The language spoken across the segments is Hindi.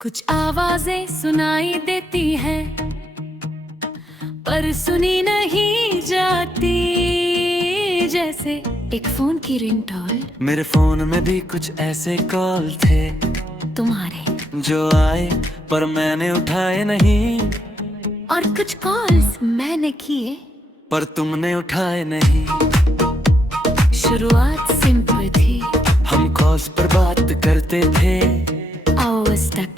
कुछ आवाजें सुनाई देती हैं पर सुनी नहीं जाती, जैसे एक फोन की रिंगटोन। मेरे फोन में भी कुछ ऐसे कॉल थे तुम्हारे जो आए पर मैंने उठाए नहीं, और कुछ कॉल्स मैंने किए पर तुमने उठाए नहीं। शुरुआत सिंपल थी, हम कॉल्स पर बात करते थे, आवाज तक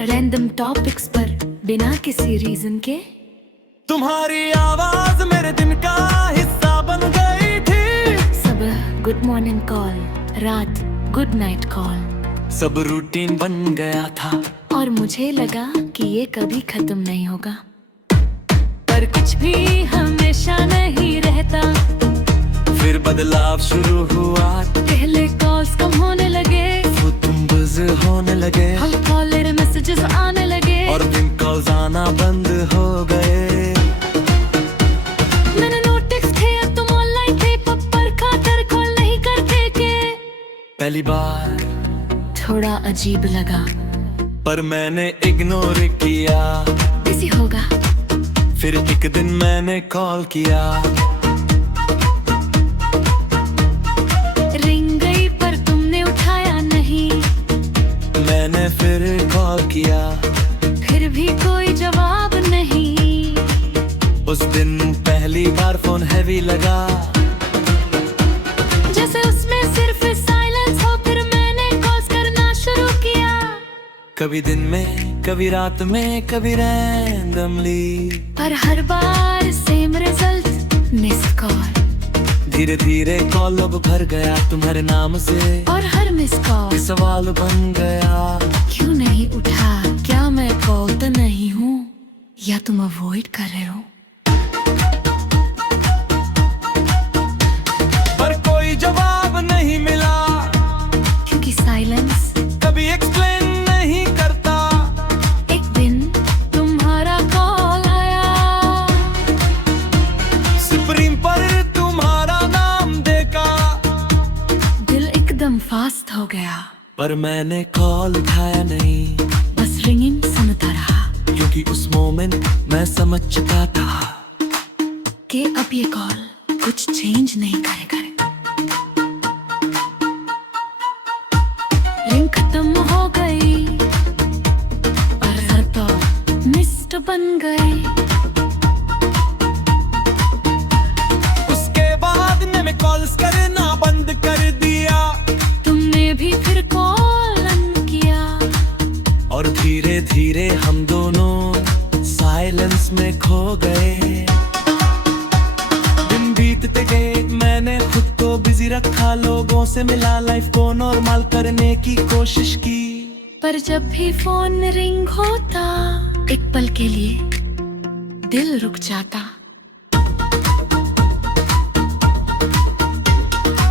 रैंडम टॉपिक्स पर बिना किसी रीजन के। तुम्हारी आवाज मेरे दिन का हिस्सा बन गई थी। सुबह गुड मॉर्निंग कॉल, रात गुड नाइट कॉल, सब रूटीन बन गया था और मुझे लगा कि ये कभी खत्म नहीं होगा। पर कुछ भी हमेशा नहीं रहता, फिर बदलाव शुरू हुआ। पहले कॉल्स कम होने लगे, वो तुम बिजी होने लगे, हम कॉलर मैसेजेस आने लगे, और दिन कॉल्स आना बंद हो गए। मैंने नोटिस किया तुम ऑनलाइन थे पर खातर कॉल नहीं करते के। पहली बार थोड़ा अजीब लगा, पर मैंने इग्नोर किया। बिजी होगा। फिर एक दिन मैंने कॉल किया, रिंग गई पर तुमने उठाया नहीं। मैंने फिर कॉल किया, फिर भी कोई जवाब नहीं। उस दिन पहली बार फोन हैवी लगा, जैसे उसमें सिर्फ साइलेंस हो। फिर मैंने कॉल्स करना शुरू किया, कभी दिन में, कभी रात में, कभी रैंडमली, पर हर बार सेम रिजल्ट, मिस्ड कॉल। धीरे धीरे कॉल अब भर गया तुम्हारे नाम से, और हर मिस कॉल सवाल बन गया। क्यों नहीं उठा? क्या मैं कॉल तो नहीं हूँ, या तुम अवॉइड कर रहे हो? पर कोई जवाब नहीं मिला, क्योंकि साइलेंस कभी एक्सप्लेन नहीं करता। एक दिन तुम्हारा कॉल आया, सुप्रीम पर तुम्हारा नाम देखा, दिल एकदम फास्ट हो गया। पर मैंने कॉल उठाया नहीं, बस रिंगिंग सुनता रहा, क्योंकि उस मोमेंट मैं समझ चुका था कि अब ये कॉल कुछ चेंज नहीं करेगा। रिंग खत्म हो गई, पर हर तो मिस्ड बन गई। उसके बाद ने मैं कॉल्स करना बंद कर दिया, तुमने भी फिर कॉल किया, और धीरे धीरे हम दोनों साइलेंस में खो गए। दिन बीतते गए, मैंने खुद को बिजी रखा, लोगों से मिला, लाइफ को नॉर्मल करने की कोशिश की। पर जब भी फोन रिंग होता, एक पल के लिए दिल रुक जाता।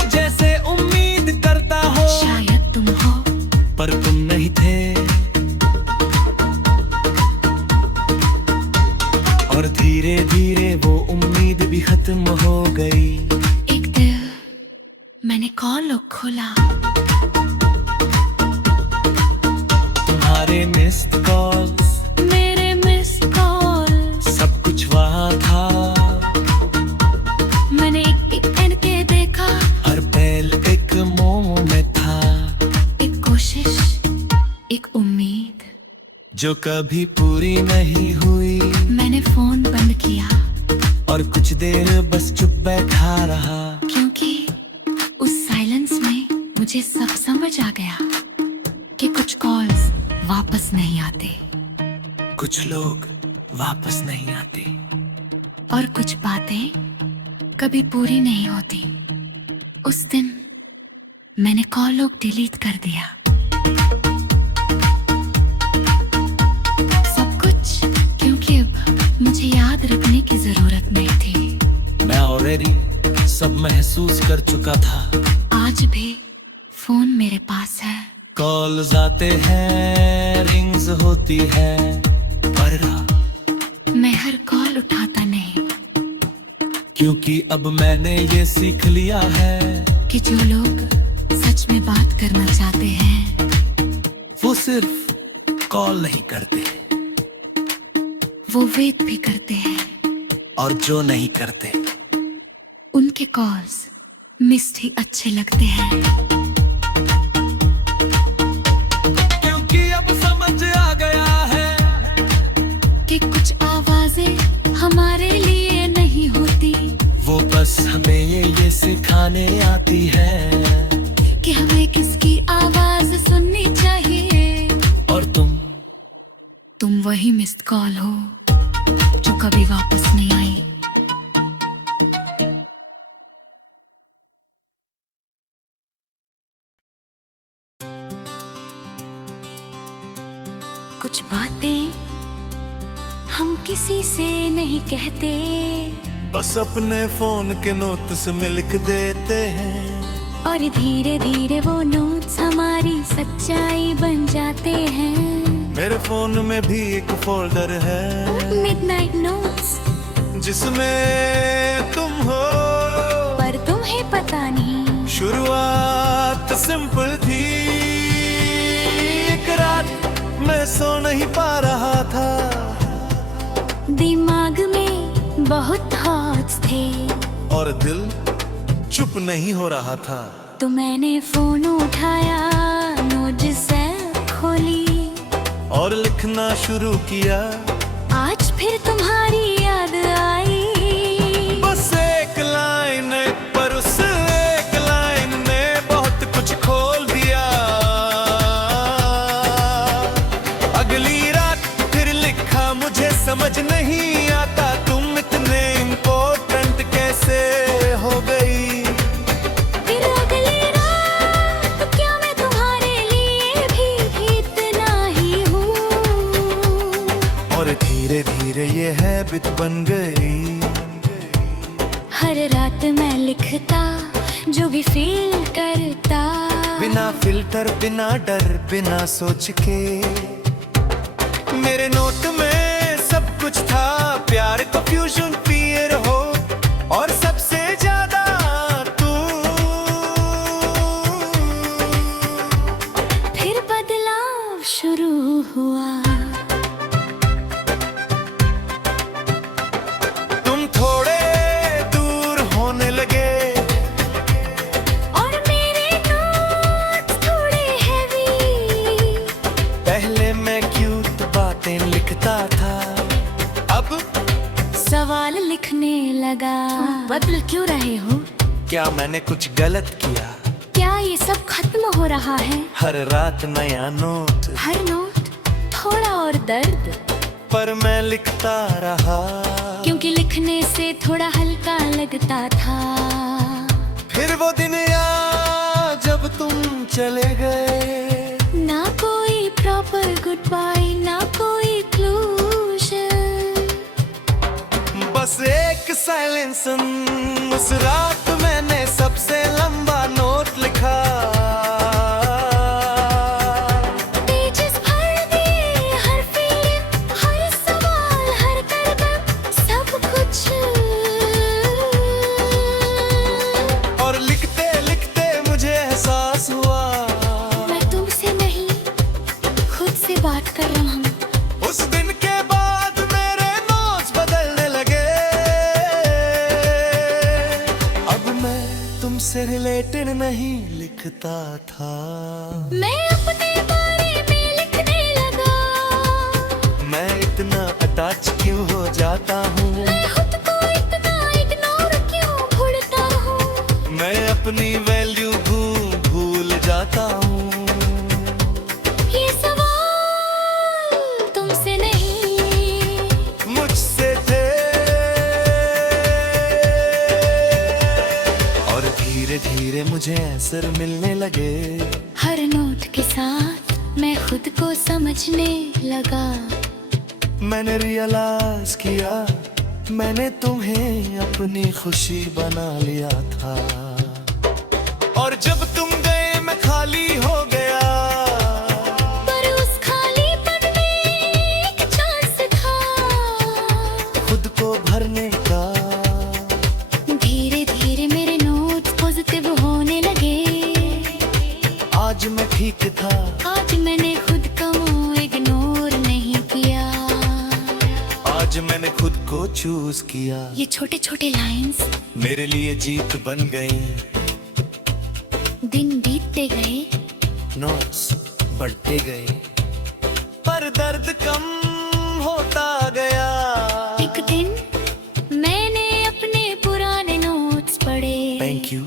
जैसे उम्मीद करता हो शायद तुम हो, पर तुम नहीं थे, और धीरे धीरे वो उम्मीद भी खत्म हो गई। एक दिन मैंने कॉल खोला, तुम्हारे मिस्ड कॉल्स, मेरे मिस्ड कॉल, सब कुछ वहाँ था। मैंने एक एन के देखा, हर पल एक मोह में था, एक कोशिश, एक उम्मीद, जो कभी पूरी नहीं हुई। मैंने फोन बंद किया, और कुछ देर बस चुप बैठा रहा, क्योंकि उस साइलेंस में मुझे सब समझ आ गया कि कुछ कॉल्स वापस नहीं आते, कुछ लोग वापस नहीं आते, और कुछ बातें कभी पूरी नहीं होती। उस दिन मैंने कॉल लॉग डिलीट कर दिया, सब कुछ, क्योंकि अब मुझे याद रखने की जरूरत नहीं थी। मैं ऑलरेडी सब महसूस कर चुका था। आज भी फोन मेरे पास है, कॉल्स आते हैं, रिंग्स होती है, पर मैं हर कॉल उठाता नहीं, क्योंकि अब मैंने ये सीख लिया है कि जो लोग सच में बात करना चाहते हैं वो सिर्फ कॉल नहीं करते, वो वेट भी करते हैं, और जो नहीं करते उनके कॉल्स मिस्ड ही अच्छे लगते हैं। क्योंकि अब समझ आ गया है कि कुछ आवाजें हमारे लिए नहीं होती, वो बस हमें ये सिखाने आती है कि हमें किसकी आवाज सुननी चाहिए। और तुम वही मिस्ड कॉल हो जो कभी वापस नहीं आई। कुछ बातें हम किसी से नहीं कहते, बस अपने फोन के नोट में लिख देते हैं, और धीरे धीरे वो नोट्स हमारी सच्चाई बन जाते हैं। मेरे फोन में भी एक फोल्डर है, मिडनाइट नोट्स, जिसमें तुम हो, पर तुम्हें पता नहीं शुरुआत सिंपल थी। एक रात मैं सो नहीं पा रहा था, दिमाग में बहुत थॉट्स थे, और दिल चुप नहीं हो रहा था। तो मैंने फोन उठाया, नोट्स ऐप खोली, और लिखना शुरू किया। आज फिर तुम्हारी याद आई, बस एक लाइन, पर उस एक लाइन ने बहुत कुछ खोल दिया। अगली रात फिर लिखा, मुझे समझ नहीं आता तुम इतने इम्पोर्टेंट कैसे हो गई। फिर अगली रात, क्या मैं तुम्हारे लिए भी इतना ही हूँ। और धीरे धीरे ये हैबिट बन गई, हर रात मैं लिखता जो भी फील करता, बिना फिल्टर, बिना डर, बिना सोच के। मेरे नोट में सब कुछ था, प्यार, कंफ्यूजन, फियर हो, और सबसे ज्यादा तू। फिर बदलाव शुरू हुआ, तुम थोड़े दूर होने लगे, और मेरे नोट्स थोड़े हैवी। पहले मैं क्यूट बातें लिखता था, अब सवाल लिखने लगा, बदल क्यों रहे हो? क्या मैंने कुछ गलत किया? क्या ये सब खत्म हो रहा है? हर रात नया नोट, हर नोट थोड़ा और दर्द, पर मैं लिखता रहा, क्योंकि लिखने से थोड़ा हल्का लगता था। फिर वो दिन आया जब तुम चले गए, ना कोई प्रॉपर गुड बाय, ना कोई क्लोजर, बस एक साइलेंस। उस रात मैंने सबसे लंबा नोट लिखा, पेजेस भर दिए, हर फीलिंग, हर सवाल, हर करवट, सब कुछ। और लिखते लिखते मुझे एहसास हुआ, मैं तुमसे नहीं, खुद से बात कर रहा हूँ। उस दिन के बाद मेरे नोट्स बदलने लगे। अब मैं तुमसे रिलेटेड नहीं लिखता था, मैं अपने बारे में लिखने लगा, मैं इतना अटैच क्यों हो जाता हूँ, मैं खुद को इतना इग्नोर क्यों भूलता हूँ। मैं अपनी वैल्यू भूल जाता हूँ। ये सवाल तुमसे नहीं, मुझसे थे, और धीरे धीरे मुझे आंसर मिलने लगे। हर नोट के साथ मैं खुद को समझने लगा, मैंने रियलाइज किया, मैंने तुम्हें अपनी खुशी बना लिया था, और जब तुम गए मैं खाली हो गया। पर उस खालीपन में एक चांस था, खुद को भरने का। धीरे धीरे मेरे नोट्स पॉजिटिव होने लगे, आज मैं ठीक था, आज मैंने खुद को इग्नोर मैंने खुद को चूज किया, ये छोटे छोटे लाइंस मेरे लिए जीत बन गई। दिन बीतते गए, नोट्स बढ़ते गए, पर दर्द कम होता गया। एक दिन मैंने अपने पुराने नोट्स पढ़े। थैंक यू,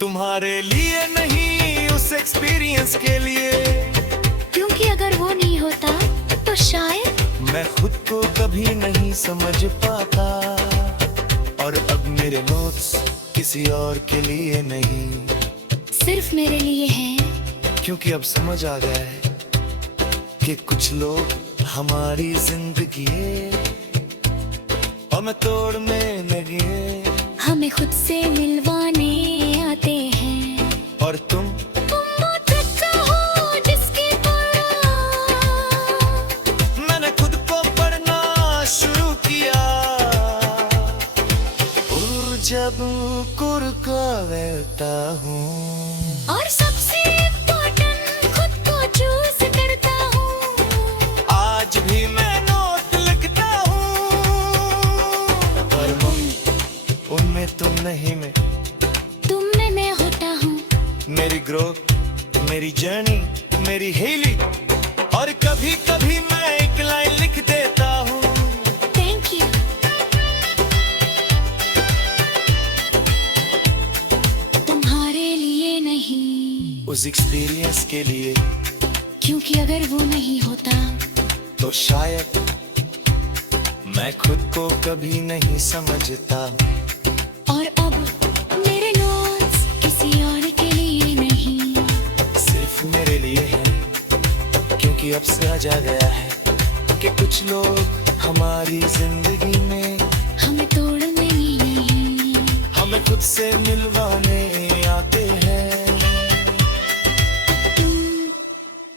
तुम्हारे लिए नहीं, उस एक्सपीरियंस के लिए। क्योंकि अगर वो नहीं होता तो शायद मैं खुद को कभी नहीं समझ पाता। और अब मेरे नोट्स किसी और के लिए नहीं, सिर्फ मेरे लिए हैं। क्योंकि अब समझ आ गया है कि कुछ लोग हमारी जिंदगी और मैं तोड़ में लगे, हमें खुद से मिलवाने आते हैं। और तुम हो जिसके मैंने खुद को पढ़ना शुरू किया। और जब कुरकाता हूँ और सबसे इम्पोर्टेंट खुद को चूज करता हूँ। आज भी मैं नोट लिखता हूँ, पर उनमें तुम नहीं, मैं तुम में मैं होता हूँ। मेरी ग्रोथ, मेरी जर्नी, मेरी हीलिंग। और कभी कभी मैं एक लाइन लिख देता हूँ। Thank you. तुम्हारे लिए नहीं, उस एक्सपीरियंस के लिए, क्योंकि अगर वो नहीं होता तो शायद मैं खुद को कभी नहीं समझता। और अब मेरे नोट्स किसी और के लिए नहीं, सिर्फ मेरे लिए है। क्योंकि अब समझ आ गया है कि कुछ लोग हमारी जिंदगी में हमें तोड़ने नहीं, हमें खुद से मिलवाने आते हैं।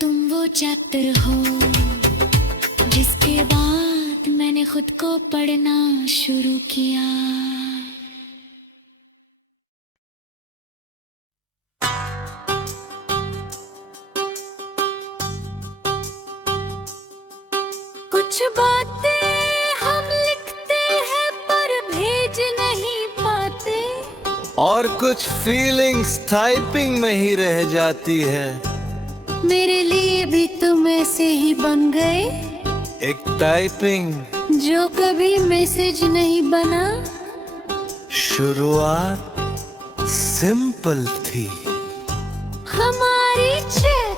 तुम वो चैप्टर हो जिसके बाद मैंने खुद को पढ़ना शुरू किया। कुछ बातें हम लिखते हैं पर भेज नहीं पाते, और कुछ फीलिंग्स टाइपिंग में ही रह जाती है। मेरे लिए भी तुम ऐसे ही बन गए, एक टाइपिंग जो कभी मैसेज नहीं बना। शुरुआत सिंपल थी, हमारी चैट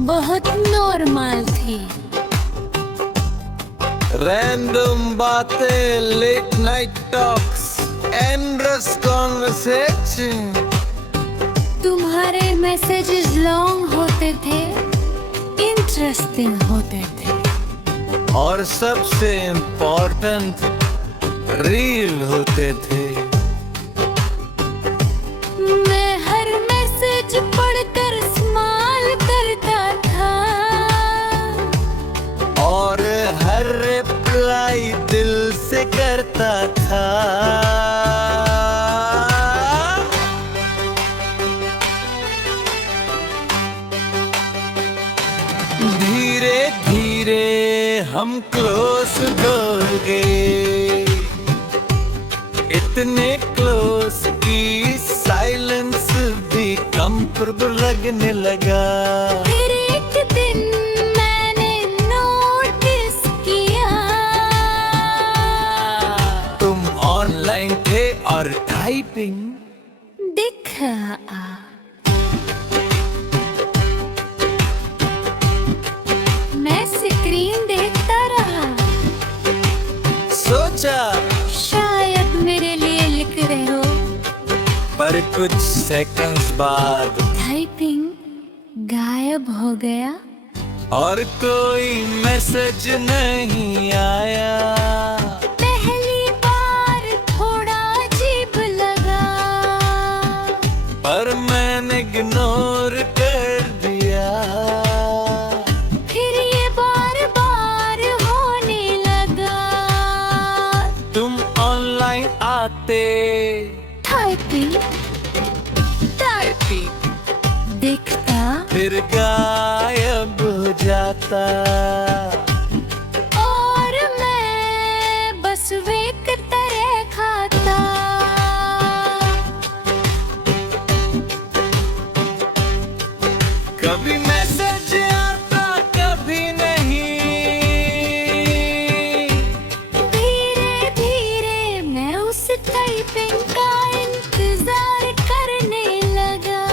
बहुत नॉर्मल थी। रैंडम बातें, late night talks, endless conversation. तुम्हारे मैसेजेस लॉन्ग होते थे, इंटरेस्टिंग होते थे, और सबसे इम्पोर्टेंट रील होते थे। मैं हर मैसेज पढ़कर स्माइल करता था, और हर रिप्लाई दिल से करता था। धीरे धीरे हम क्लोज हो गए, इतने क्लोज की साइलेंस भी कंफर्टेबल लगने लगा। फिर एक दिन मैंने नोटिस किया, तुम ऑनलाइन थे और टाइपिंग दिखा। मैं स्क्रीन देखता रहा, सोचा शायद मेरे लिए लिख रहे हो। पर कुछ सेकंड्स बाद टाइपिंग गायब हो गया, और कोई मैसेज नहीं आया। पहली बार थोड़ा अजीब लगा, पर मैंने इग्नोर कर दिया। फिर ये बार बार होने लगा। तुम ऑनलाइन आते, टाइपिंग दिखता, फिर गायब हो जाता। और मैं कभी मैसेज आता कभी नहीं, धीरे धीरे मैं उस टाइपिंग का इंतजार करने लगा,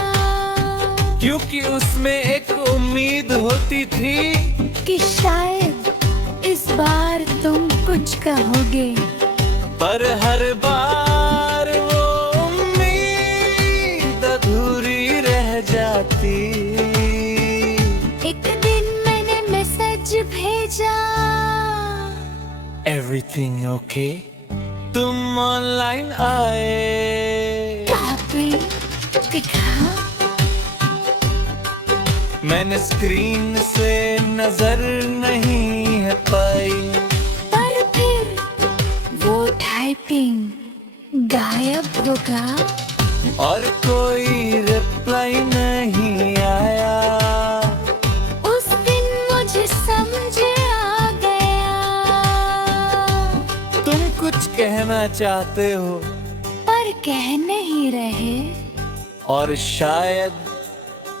क्योंकि उसमें एक उम्मीद होती थी कि शायद इस बार तुम कुछ कहोगे। पर हर बार वो उम्मीद अधूरी रह जाती। एक दिन मैंने मैसेज भेजा, एवरीथिंग ओके, तुम ऑनलाइन आए। टाइपिंग दिखा, मैंने स्क्रीन से नजर नहीं है पाई, पर फिर वो टाइपिंग गायब होगा और कोई रिप्लाई नहीं आया। उस दिन मुझे समझ आ गया, तुम कुछ कहना चाहते हो पर कह नहीं रहे। और शायद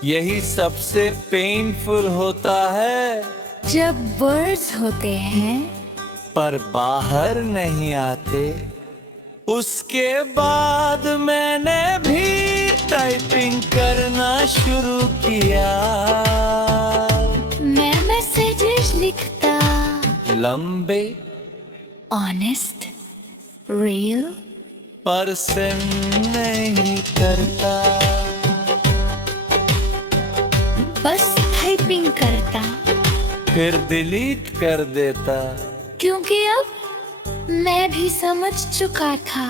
यही सबसे पेनफुल होता है, जब वर्ड्स होते हैं पर बाहर नहीं आते। उसके बाद मैंने भी टाइपिंग करना शुरू किया। मैं मैसेजेस लिखता, लंबे ऑनेस्ट, रियल, पर सेंड नहीं करता, बस टाइपिंग करता, फिर डिलीट कर देता। क्योंकि अब मैं भी समझ चुका था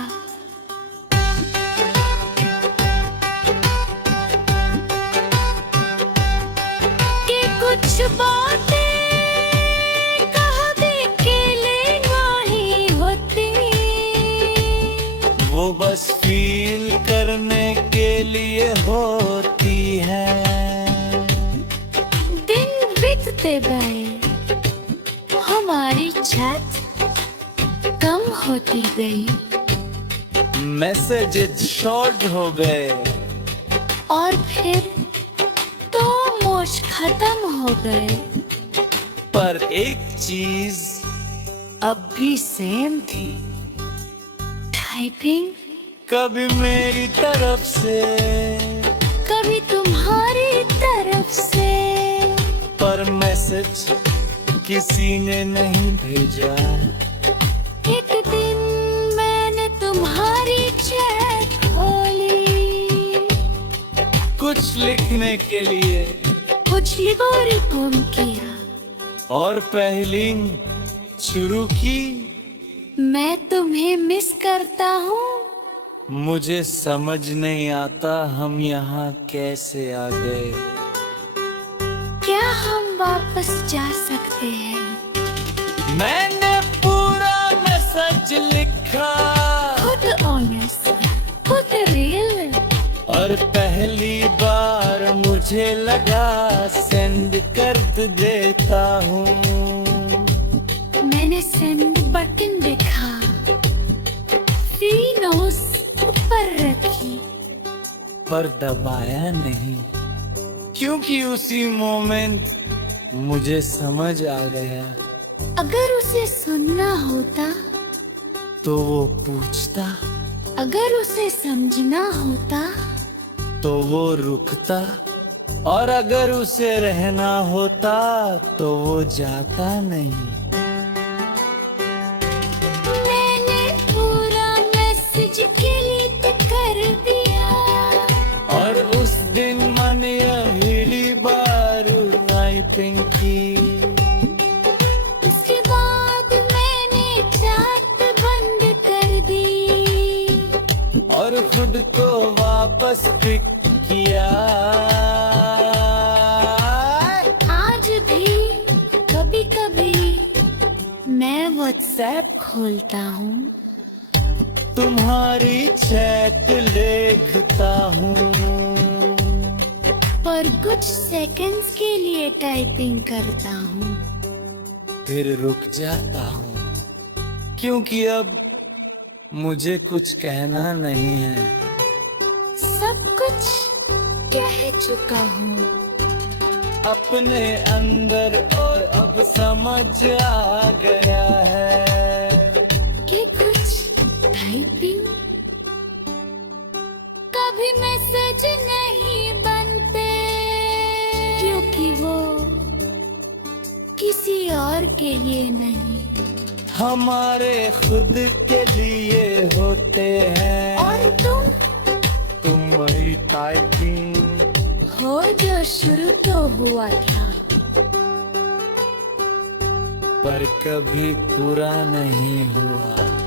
कि कुछ बातें कभी के लिए नहीं होती, वो बस फील करने के लिए होती है। दिन बीतते गए, हमारी चैट कम होती गई मैसेजेस शॉर्ट हो गए और फिर तो मोश खत्म हो गए, पर एक चीज अब भी सेम थी। टाइपिंग कभी मेरी तरफ से, कभी तुम्हारी तरफ से, पर मैसेज किसी ने नहीं भेजा। एक दिन मैंने तुम्हारी चैट खोली, कुछ लिखने के लिए कुछ रिकॉर्ड किया और पहली शुरू की। मैं तुम्हें मिस करता हूँ। मुझे समझ नहीं आता हम यहाँ कैसे आ गए। क्या हम वापस जा सकते हैं? मैंने पूरा मैसेज लिखा खुद ऑनेस्ट, खुद रियल, और पहली बार मुझे लगा सेंड कर देता हूँ। मैंने सेंड बटन देखा, 3 नोट्स ऊपर रखी, पर दबाया नहीं, क्योंकि उसी मोमेंट मुझे समझ आ गया। अगर उसे सुनना होता तो वो पूछता, अगर उसे समझना होता तो वो रुकता, और अगर उसे रहना होता तो वो जाता नहीं। मैंने पूरा मैसेज डिलीट कर दिया, और उस दिन मैंने पहली बार टाइपिंग की। उसके बाद मैंने चैट बंद कर दी और खुद को वापस पिक किया। आज भी कभी कभी मैं व्हाट्सएप खोलता हूँ, तुम्हारी चैट देखता हूँ, पर कुछ सेकंड्स के लिए टाइपिंग करता हूँ, फिर रुक जाता हूँ, क्योंकि अब मुझे कुछ कहना नहीं है। सब कुछ कह चुका हूँ। अपने अंदर और अब समझ आ गया है कि कुछ टाइपिंग कभी मैसेज नहीं बनते, क्योंकि वो किसी और के लिए नहीं, हमारे खुद के लिए होते हैं। और तुम्हारी टाइपिंग हो जो शुरू तो हुआ था, पर कभी पूरा नहीं हुआ।